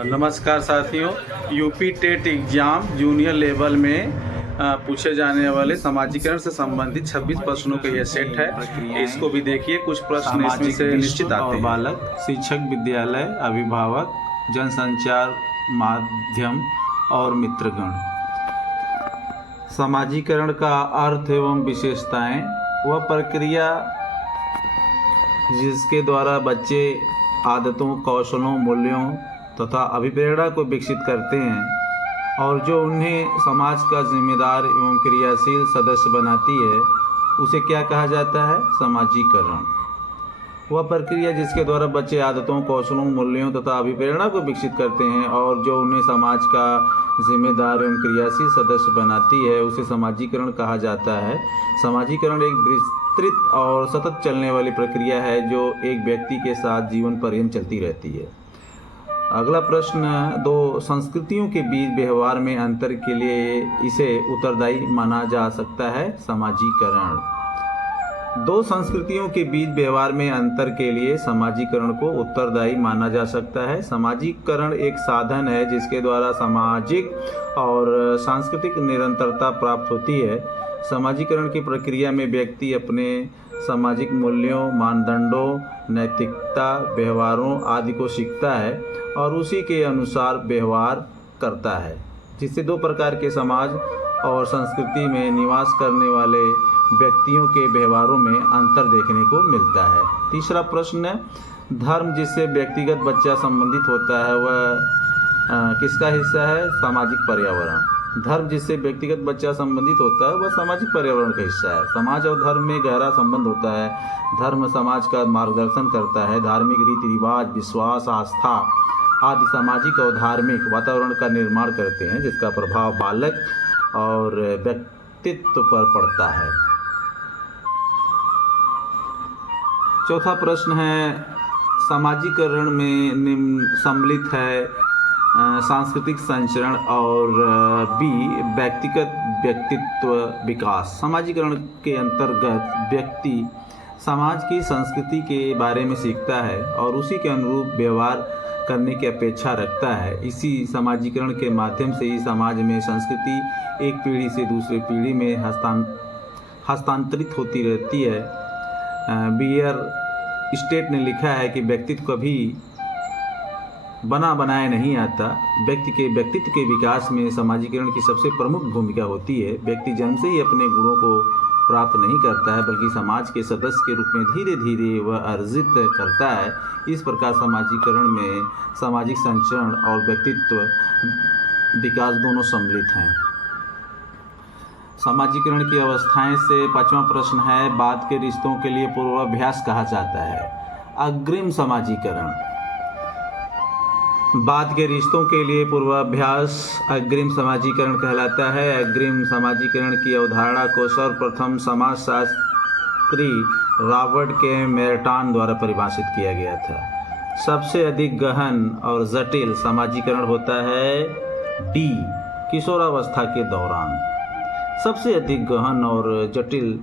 नमस्कार साथियों, UP TET exam junior level में पूछे जाने वाले समाजीकरण से संबंधित 26 प्रश्नों का यह सेट है। इसको भी देखिए, कुछ प्रश्न इसमें से निश्चित आते हैं। बालक, शिक्षक, विद्यालय, अभिभावक, जनसंचार माध्यम और मित्रगण। समाजीकरण का अर्थ एवं विशेषताएं। वह प्रक्रिया जिसके द्वारा बच्चे आदतों, कौशलों, मूल्यों तथा अभिप्रेरणा को विकसित करते हैं और जो उन्हें समाज का जिम्मेदार एवं क्रियाशील सदस्य बनाती है, उसे क्या कहा जाता है? समाजीकरण। वह प्रक्रिया जिसके द्वारा बच्चे आदतों, कौशलों, मूल्यों तथा अभिप्रेरणा को विकसित करते हैं और जो उन्हें समाज का जिम्मेदार एवं क्रियाशील सदस्य बनाती है, उसे समाजीकरण कहा जाता है। समाजीकरण एक विस्तृत और सतत चलने वाली प्रक्रिया है जो एक व्यक्ति के साथ जीवन पर्यंत चलती रहती है। अगला प्रश्न, दो संस्कृतियों के बीच व्यवहार में अंतर के लिए इसे उत्तरदायी माना जा सकता है। समाजीकरण। दो संस्कृतियों के बीच व्यवहार में अंतर के लिए समाजीकरण को उत्तरदायी माना जा सकता है। समाजीकरण एक साधन है जिसके द्वारा सामाजिक और सांस्कृतिक निरंतरता प्राप्त होती है। समाजीकरण की प्रक्रिया में व्यक्ति अपने सामाजिक मूल्यों, मानदंडों, नैतिकता, व्यवहारों आदि को सीखता है और उसी के अनुसार व्यवहार करता है, जिससे दो प्रकार के समाज और संस्कृति में निवास करने वाले व्यक्तियों के व्यवहारों में अंतर देखने को मिलता है। तीसरा प्रश्न, धर्म जिससे व्यक्तिगत बच्चा संबंधित होता है वह किसका हिस्सा है? सामाजिक पर्यावरण। धर्म जिससे व्यक्तिगत बच्चा संबंधित होता है वह सामाजिक पर्यावरण का हिस्सा है। समाज और धर्म में गहरा संबंध होता है। धर्म समाज का मार्गदर्शन करता है। धार्मिक रीति रिवाज, विश्वास, आस्था आदि सामाजिक और धार्मिक वातावरण का निर्माण करते हैं जिसका प्रभाव बालक और व्यक्तित्व पर पड़ता है। चौथा प्रश्न है, समाजीकरण में सम्मिलित है सांस्कृतिक संचरण और व्यक्तिगत व्यक्तित्व विकास। समाजीकरण के अंतर्गत व्यक्ति समाज की संस्कृति के बारे में सीखता है और उसी के अनुरूप व्यवहार करने की अपेक्षा रखता है। इसी समाजीकरण के माध्यम से ही समाज में संस्कृति एक पीढ़ी से दूसरी पीढ़ी में हस्तांतरित होती रहती है। बियर स्टेट ने लिखा है कि व्यक्तित्व कभी बना बनाया नहीं आता। व्यक्ति के व्यक्तित्व के विकास में समाजीकरण की सबसे प्रमुख भूमिका होती है। व्यक्ति जन्म से ही अपने गुणों को प्राप्त नहीं करता है बल्कि समाज के सदस्य के रूप में धीरे धीरे वह अर्जित करता है। इस प्रकार समाजीकरण में सामाजिक संचरण और व्यक्तित्व विकास दोनों सम्मिलित हैं। समाजीकरण की अवस्थाएं से पांचवा प्रश्न है, बाद के रिश्तों के लिए पूर्वाभ्यास कहा जाता है। अग्रिम समाजीकरण। बाद के रिश्तों के लिए पूर्वाभ्यास अग्रिम समाजीकरण कहलाता है। अग्रिम समाजीकरण की अवधारणा को सर्वप्रथम समाजशास्त्री रॉबर्ट के मेर्टन द्वारा परिभाषित किया गया था। सबसे अधिक गहन और जटिल समाजीकरण होता है डी, किशोरावस्था के दौरान। सबसे अधिक गहन और जटिल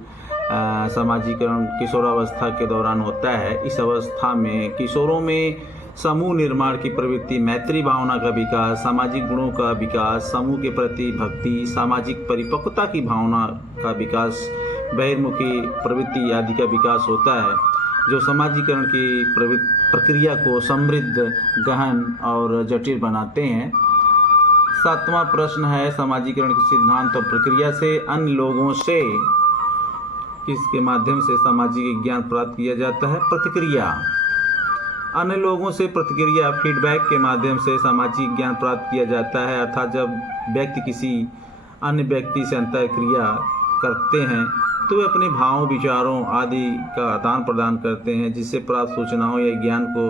समाजीकरण किशोरावस्था के दौरान होता है। इस अवस्था में किशोरों में समूह निर्माण की प्रवृत्ति, मैत्री भावना का विकास, सामाजिक गुणों का विकास, समूह के प्रति भक्ति, सामाजिक परिपक्वता की भावना का विकास, बहिर्मुखी प्रवृत्ति आदि का विकास होता है जो समाजीकरण की प्रक्रिया को समृद्ध, गहन और जटिल बनाते हैं। सातवां प्रश्न है, समाजीकरण के सिद्धांत और प्रक्रिया से अन्य लोगों से किसके माध्यम से सामाजिक ज्ञान प्राप्त किया जाता है? प्रतिक्रिया। अन्य लोगों से प्रतिक्रिया, फीडबैक के माध्यम से सामाजिक ज्ञान प्राप्त किया जाता है। अर्थात जब व्यक्ति किसी अन्य व्यक्ति से अंतर्क्रिया करते हैं तो वे अपने भावों, विचारों आदि का आदान प्रदान करते हैं, जिससे प्राप्त सूचनाओं या ज्ञान को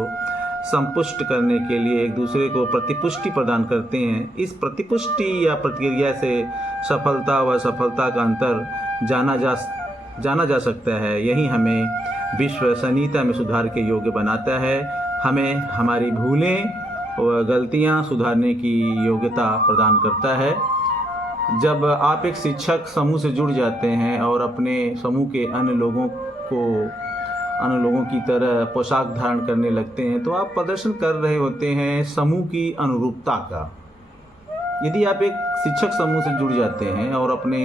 संपुष्ट करने के लिए एक दूसरे को प्रतिपुष्टि प्रदान करते हैं। इस प्रतिपुष्टि या प्रतिक्रिया से सफलता व असफलता का अंतर जाना जा सकता है। यही हमें विश्वसनीयता में सुधार के योग्य बनाता है। हमें हमारी भूलें व गलतियां सुधारने की योग्यता प्रदान करता है। जब आप एक शिक्षक समूह से जुड़ जाते हैं और अपने समूह के अन्य लोगों को अन्य लोगों की तरह पोशाक धारण करने लगते हैं तो आप प्रदर्शन कर रहे होते हैं समूह की अनुरूपता का। यदि आप एक शिक्षक समूह से जुड़ जाते हैं और अपने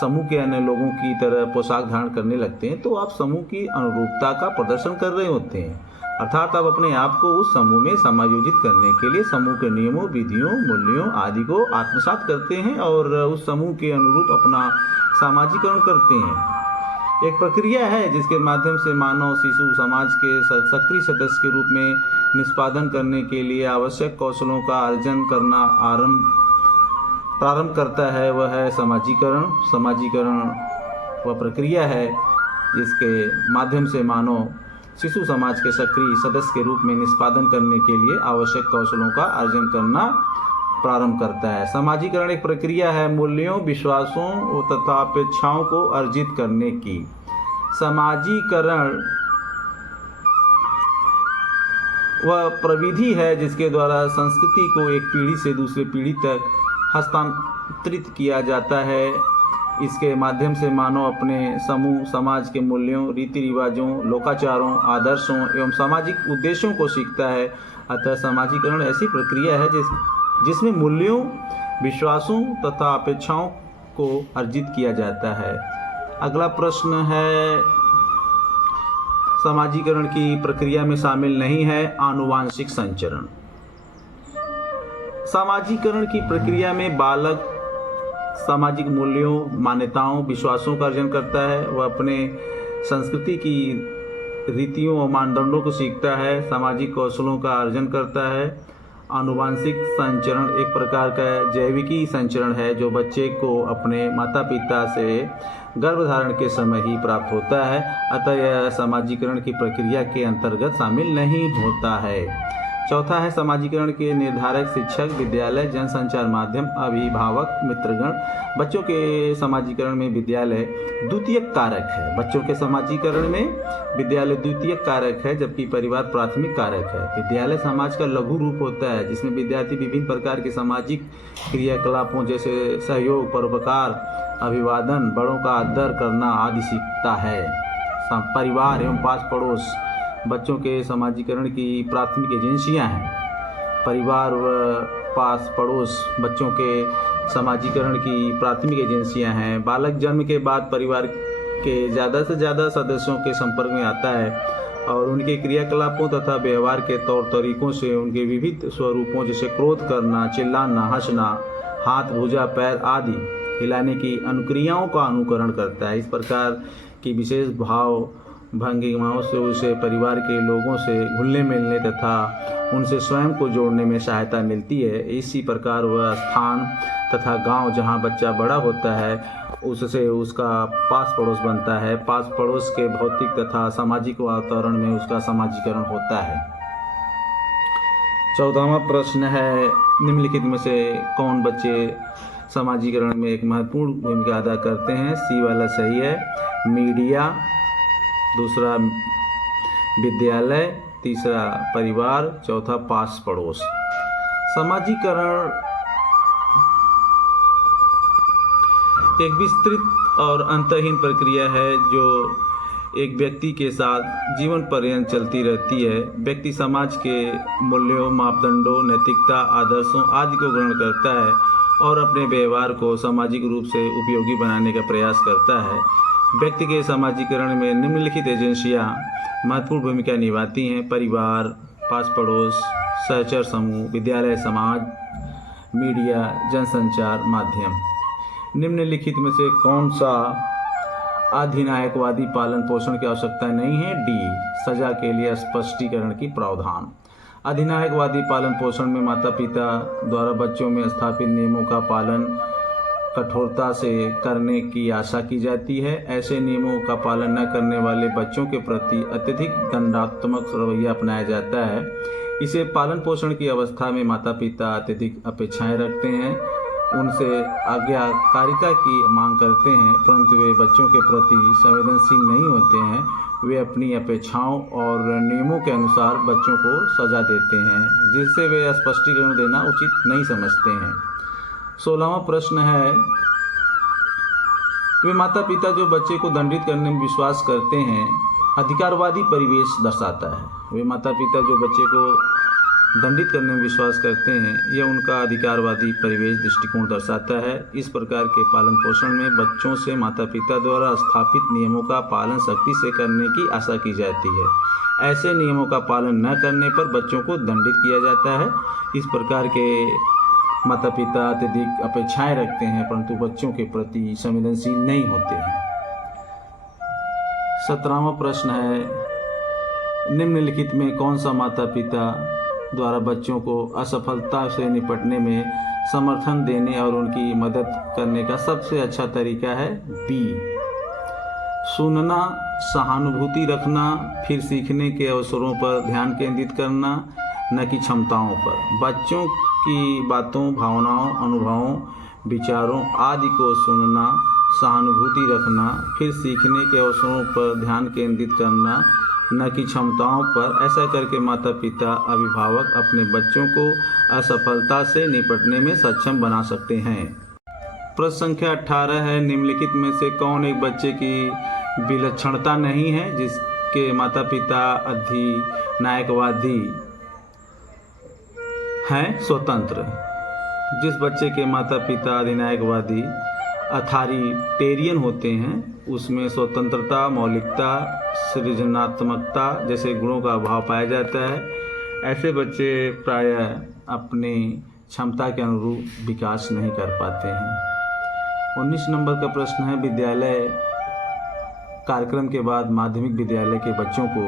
समूह के अन्य लोगों की तरह पोशाक धारण करने लगते हैं तो आप समूह की अनुरूपता का प्रदर्शन कर रहे होते हैं, अर्थात आप अपने आप को उस समूह में समायोजित करने के लिए समूह के नियमों, विधियों, मूल्यों आदि को आत्मसात करते हैं और उस समूह के अनुरूप अपना सामाजिकरण करते हैं। एक प्रक्रिया है जिसके माध्यम से मानव शिशु समाज के सक्रिय सदस्य के रूप में निष्पादन करने के लिए आवश्यक कौशलों का अर्जन करना प्रारंभ करता है, वह है समाजीकरण। समाजीकरण वह प्रक्रिया है जिसके माध्यम से मानव शिशु समाज के सक्रिय सदस्य के रूप में निष्पादन करने के लिए आवश्यक कौशलों का अर्जन करना प्रारंभ करता है। समाजीकरण एक प्रक्रिया है मूल्यों, विश्वासों तथा अपेक्षाओं को अर्जित करने की। समाजीकरण वह प्रविधि है जिसके द्वारा संस्कृति को एक पीढ़ी से दूसरी पीढ़ी तक हस्तांतरित किया जाता है। इसके माध्यम से मानव अपने समूह समाज के मूल्यों, रीति रिवाजों, लोकाचारों, आदर्शों एवं सामाजिक उद्देश्यों को सीखता है। अतः समाजीकरण ऐसी प्रक्रिया है जिसमें मूल्यों, विश्वासों तथा अपेक्षाओं को अर्जित किया जाता है। अगला प्रश्न है, समाजीकरण की प्रक्रिया में शामिल नहीं है आनुवांशिक संचरण। समाजीकरण की प्रक्रिया में बालक सामाजिक मूल्यों, मान्यताओं, विश्वासों का अर्जन करता है। वह अपने संस्कृति की रीतियों और मानदंडों को सीखता है, सामाजिक कौशलों का अर्जन करता है। आनुवांशिक संचरण एक प्रकार का जैविकी संचरण है जो बच्चे को अपने माता पिता से गर्भधारण के समय ही प्राप्त होता है, अतः यह समाजीकरण की प्रक्रिया के अंतर्गत शामिल नहीं होता है। चौथा है समाजीकरण के निर्धारक शिक्षक, विद्यालय, जनसंचार माध्यम, अभिभावक, मित्रगण। बच्चों के समाजीकरण में विद्यालय द्वितीयक कारक है। बच्चों के समाजीकरण में विद्यालय द्वितीयक कारक है जबकि परिवार प्राथमिक कारक है। विद्यालय समाज का लघु रूप होता है जिसमें विद्यार्थी विभिन्न प्रकार के सामाजिक क्रियाकलापों जैसे सहयोग, परोपकार, अभिवादन, बड़ों का आदर करना आदि सीखता है। परिवार एवं पास पड़ोस बच्चों के समाजीकरण की प्राथमिक एजेंसियां हैं। परिवार व पास पड़ोस बच्चों के समाजीकरण की प्राथमिक एजेंसियां हैं। बालक जन्म के बाद परिवार के ज़्यादा से ज़्यादा सदस्यों के संपर्क में आता है और उनके क्रियाकलापों तथा व्यवहार के तौर तरीकों से उनके विविध स्वरूपों जैसे क्रोध करना, चिल्लाना, हंसना, हाथ, भुजा, पैर आदि हिलाने की अनुक्रियाओं का अनुकरण करता है। इस प्रकार की विशेष भाव भंगिमाओं से उसे परिवार के लोगों से घुलने मिलने तथा उनसे स्वयं को जोड़ने में सहायता मिलती है। इसी प्रकार वह स्थान तथा गांव जहां बच्चा बड़ा होता है उससे उसका पास पड़ोस बनता है। पास पड़ोस के भौतिक तथा सामाजिक वातावरण में उसका समाजीकरण होता है। 14वां प्रश्न है, निम्नलिखित में से कौन बच्चे समाजीकरण में एक महत्वपूर्ण भूमिका अदा करते हैं? सी वाला सही है। मीडिया, दूसरा विद्यालय, तीसरा परिवार, चौथा पास पड़ोस। समाजीकरण एक विस्तृत और अंतहीन प्रक्रिया है जो एक व्यक्ति के साथ जीवन पर्यंत चलती रहती है। व्यक्ति समाज के मूल्यों, मापदंडों, नैतिकता, आदर्शों आदि को ग्रहण करता है और अपने व्यवहार को सामाजिक रूप से उपयोगी बनाने का प्रयास करता है। व्यक्ति के समाजीकरण में निम्नलिखित एजेंसियां महत्वपूर्ण भूमिका निभाती हैं: परिवार, पास पड़ोस, सहचर समूह, विद्यालय, समाज, मीडिया, जनसंचार माध्यम। निम्नलिखित में से कौन सा अधिनायकवादी पालन पोषण की आवश्यकता नहीं है? डी, सजा के लिए स्पष्टीकरण की प्रावधान। अधिनायकवादी पालन पोषण में माता पिता द्वारा बच्चों में स्थापित नियमों का पालन कठोरता से करने की आशा की जाती है। ऐसे नियमों का पालन न करने वाले बच्चों के प्रति अत्यधिक दंडात्मक रवैया अपनाया जाता है। इसे पालन पोषण की अवस्था में माता पिता अत्यधिक अपेक्षाएं रखते हैं, उनसे आज्ञाकारिता की मांग करते हैं, परंतु वे बच्चों के प्रति संवेदनशील नहीं होते हैं। वे अपनी अपेक्षाओं और नियमों के अनुसार बच्चों को सजा देते हैं जिससे वे स्पष्टीकरण देना उचित नहीं समझते हैं। 16वां प्रश्न है, वे माता पिता जो बच्चे को दंडित करने में विश्वास करते हैं अधिकारवादी परिवेश दर्शाता है। वे माता पिता जो बच्चे को दंडित करने में विश्वास करते हैं, यह उनका अधिकारवादी परिवेश दृष्टिकोण दर्शाता है। इस प्रकार के पालन पोषण में बच्चों से माता पिता द्वारा स्थापित नियमों का पालन सख्ती से करने की आशा की जाती है। ऐसे नियमों का पालन न करने पर बच्चों को दंडित किया जाता है। इस प्रकार के माता पिता अत्यधिक अपेक्षाएं रखते हैं, परंतु बच्चों के प्रति संवेदनशील नहीं होते हैं। 17वां प्रश्न है, निम्नलिखित में कौन सा माता पिता द्वारा बच्चों को असफलता से निपटने में समर्थन देने और उनकी मदद करने का सबसे अच्छा तरीका है? बी, सुनना, सहानुभूति रखना, फिर सीखने के अवसरों पर ध्यान केंद्रित करना, न कि क्षमताओं पर। बच्चों की बातों, भावनाओं, अनुभवों, विचारों आदि को सुनना, सहानुभूति रखना, फिर सीखने के अवसरों पर ध्यान केंद्रित करना, न कि क्षमताओं पर। ऐसा करके माता पिता, अभिभावक अपने बच्चों को असफलता से निपटने में सक्षम बना सकते हैं। प्रश्न संख्या 18 है, निम्नलिखित में से कौन एक बच्चे की विलक्षणता नहीं है जिसके माता पिता अधिनायकवादी हैं? स्वतंत्र। जिस बच्चे के माता पिता अधिनायकवादी अथॉरिटेरियन होते हैं, उसमें स्वतंत्रता, मौलिकता, सृजनात्मकता जैसे गुणों का अभाव पाया जाता है। ऐसे बच्चे प्रायः अपनी क्षमता के अनुरूप विकास नहीं कर पाते हैं। 19 नंबर का प्रश्न है, विद्यालय कार्यक्रम के बाद माध्यमिक विद्यालय के बच्चों को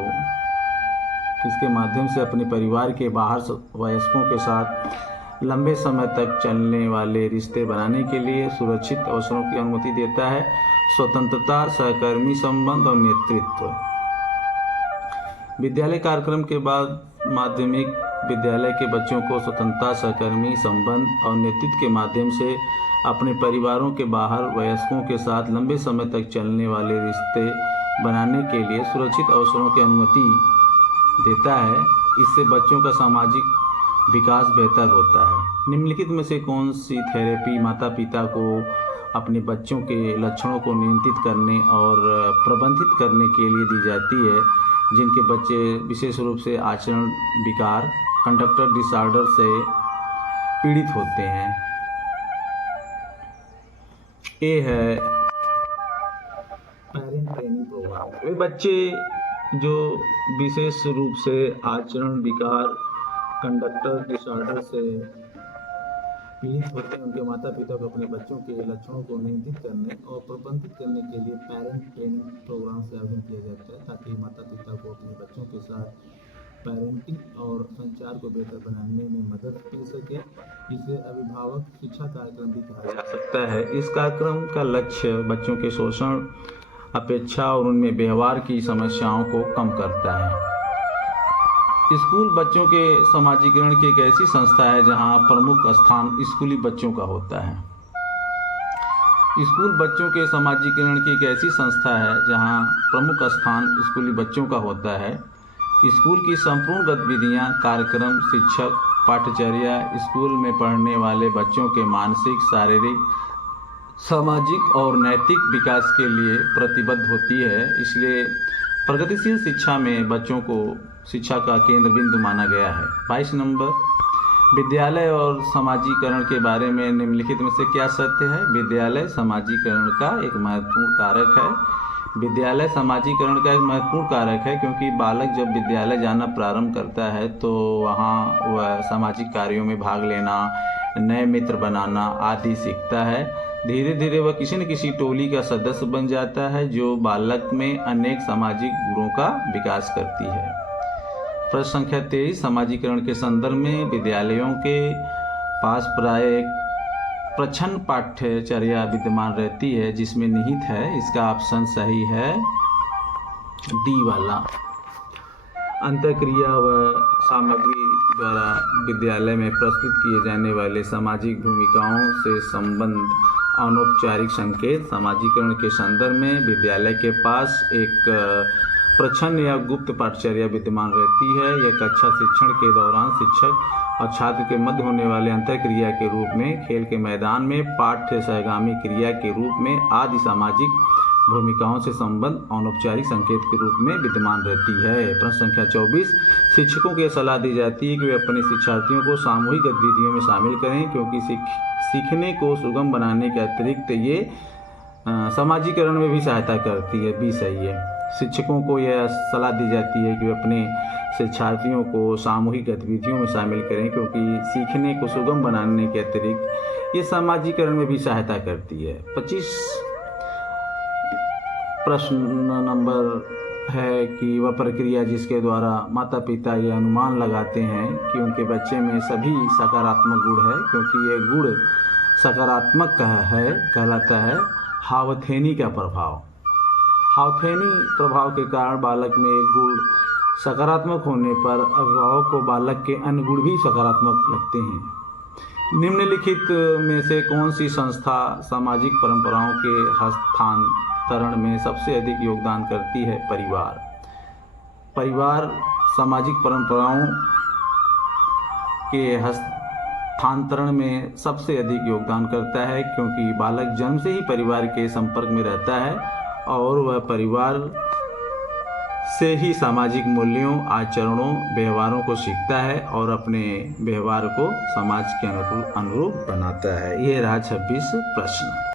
किसके माध्यम से अपने परिवार के बाहर वयस्कों के साथ लंबे समय तक चलने वाले रिश्ते बनाने के लिए सुरक्षित अवसरों की अनुमति देता है? स्वतंत्रता, सहकर्मी संबंध और नेतृत्व। विद्यालय कार्यक्रम के बाद माध्यमिक विद्यालय के बच्चों को स्वतंत्रता, सहकर्मी संबंध और नेतृत्व के माध्यम से अपने परिवारों के बाहर वयस्कों के साथ लंबे समय तक चलने वाले रिश्ते बनाने के लिए सुरक्षित अवसरों की अनुमति देता है। इससे बच्चों का सामाजिक विकास बेहतर होता है। निम्नलिखित में से कौन सी थेरेपी माता पिता को अपने बच्चों के लक्षणों को नियंत्रित करने और प्रबंधित करने के लिए दी जाती है, जिनके बच्चे विशेष रूप से आचरण विकार, कंडक्टर डिसऑर्डर से पीड़ित होते हैं? ए है पेरेंट ट्रेनिंग प्रोग्राम। वे बच्चे जो विशेष रूप से आचरण विकार, कंडक्टर डिसऑर्डर से पीड़ित होते हैं, उनके माता पिता को अपने बच्चों के लक्षणों को नियंत्रित करने और प्रबंधित करने के लिए पेरेंट ट्रेनिंग प्रोग्राम से आयोजन किया जाता है, ताकि माता पिता को अपने बच्चों के साथ पेरेंटिंग और संचार को बेहतर बनाने में मदद मिल सके। इसे अभिभावक शिक्षा कार्यक्रम भी कहा जा सकता है। इस कार्यक्रम का लक्ष्य बच्चों के शोषण, अपेक्षा और उनमें व्यवहार की समस्याओं को कम करता है। स्कूल बच्चों के समाजीकरण की एक ऐसी संस्था है जहां प्रमुख स्थान स्कूली बच्चों का होता है। स्कूल बच्चों के समाजीकरण की एक ऐसी संस्था है जहां प्रमुख स्थान स्कूली बच्चों का होता है। स्कूल की संपूर्ण गतिविधियां, कार्यक्रम, शिक्षक, पाठ्यचर्या स्कूल में पढ़ने वाले बच्चों के मानसिक, शारीरिक, सामाजिक और नैतिक विकास के लिए प्रतिबद्ध होती है। इसलिए प्रगतिशील शिक्षा में बच्चों को शिक्षा का केंद्र बिंदु माना गया है। 22 नंबर, विद्यालय और समाजीकरण के बारे में निम्नलिखित में से क्या सत्य है? विद्यालय समाजीकरण का एक महत्वपूर्ण कारक है। विद्यालय समाजीकरण का एक महत्वपूर्ण कारक है क्योंकि बालक जब विद्यालय जाना प्रारंभ करता है तो वहाँ वह सामाजिक कार्यों में भाग लेना, नए मित्र बनाना आदि सीखता है। धीरे धीरे वह किसी न किसी टोली का सदस्य बन जाता है, जो बालक में अनेक सामाजिक गुणों का विकास करती है। प्रश्न संख्या 23, समाजीकरण के संदर्भ में विद्यालयों के पास प्राय एक प्रच्छन्न पाठ्यचर्या विद्यमान रहती है जिसमें निहित है। इसका ऑप्शन सही है डी वाला। अंतःक्रिया व सामग्री द्वारा विद्यालय में प्रस्तुत किए जाने वाले सामाजिक भूमिकाओं से संबंध अनौपचारिक संकेत। समाजीकरण के संदर्भ में विद्यालय के पास एक प्रच्छन्न या गुप्त पाठ्यचर्या विद्यमान रहती है। यह कक्षा शिक्षण के दौरान शिक्षक और छात्र के मध्य होने वाले अंतःक्रिया के रूप में, खेल के मैदान में पाठ्य सहगामी क्रिया के रूप में आदि सामाजिक भूमिकाओं से संबद्ध अनौपचारिक संकेत के रूप में विद्यमान रहती है। प्रश्न संख्या 24, शिक्षकों को यह सलाह दी जाती है कि वे अपने शिक्षार्थियों को सामूहिक गतिविधियों में शामिल करें, क्योंकि सीखने को सुगम बनाने के अतिरिक्त ये समाजीकरण में भी सहायता करती है। भी सही है। शिक्षकों को यह सलाह दी जाती है कि वे अपने शिक्षार्थियों को सामूहिक गतिविधियों में शामिल करें, क्योंकि सीखने को सुगम बनाने के अतिरिक्त ये समाजीकरण में भी सहायता करती है। 25 प्रश्न नंबर है कि वह प्रक्रिया जिसके द्वारा माता पिता ये अनुमान लगाते हैं कि उनके बच्चे में सभी सकारात्मक गुण है, क्योंकि ये गुण सकारात्मक कहलाता है हावथेनी का प्रभाव। हावथेनी प्रभाव के कारण बालक में एक गुण सकारात्मक होने पर अभिभावक को बालक के अन्य गुण भी सकारात्मक लगते हैं। निम्नलिखित में से कौन सी संस्था सामाजिक परंपराओं के हस्तांतरण में सबसे अधिक योगदान करती है? परिवार। परिवार सामाजिक परंपराओं के हस्तांतरण में सबसे अधिक योगदान करता है, क्योंकि बालक जन्म से ही परिवार के संपर्क में रहता है और वह परिवार से ही सामाजिक मूल्यों, आचरणों, व्यवहारों को सीखता है और अपने व्यवहार को समाज के अनुरूप बनाता है। ये रहा 26 प्रश्न।